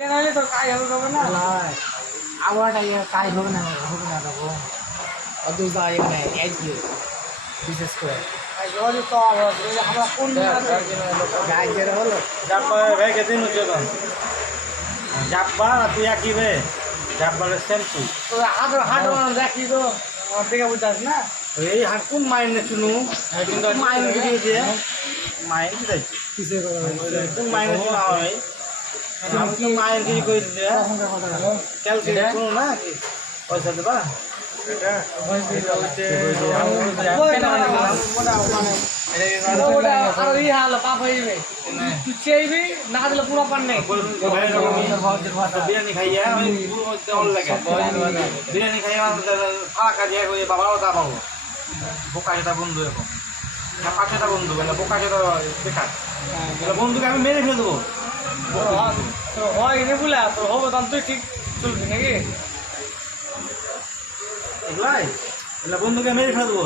নাহলে তো কাজ হবে না। আমার কাজ হবে না দেখো অদূর এখানে আসবে বিশেষ করে জলই তো আমরা কোন গাইজের হলো জাব্বা ভাই কেদিন হচ্ছে তখন জাব্বা না তুই একই বে জাব্বার শ্যাম্পু হাট হাট দেখি তো আমার দেখে বুঝাস না। এই হাট কোন মাইনে শুনু মাইনে দিয়েছে মাইনে কি যাইছে কিসে কোন মাইনে শুনু হয় আমি তো মাইনে কি কই দিতে ক্যালকুলেট করো না কি পয়সা দেবা তুই চাইবি না দিলে পুরো পান নেই। বিরিয়ানি খাইয়া লাগে বিরিয়ানি খাইয়া ফাঁকা দিয়ে বাবারও তা পাবো বোকা যেটা বন্ধু এখন পাঁচটা বন্ধু বলে বোকা যেটা বেকার বন্ধুকে আমি মেরে ফেলে দেবো হয় রে বলে তোর হবে তখন তুই ঠিক চলবি নাকি এগুলাই বন্ধুকে মেরে ফেলে দেবো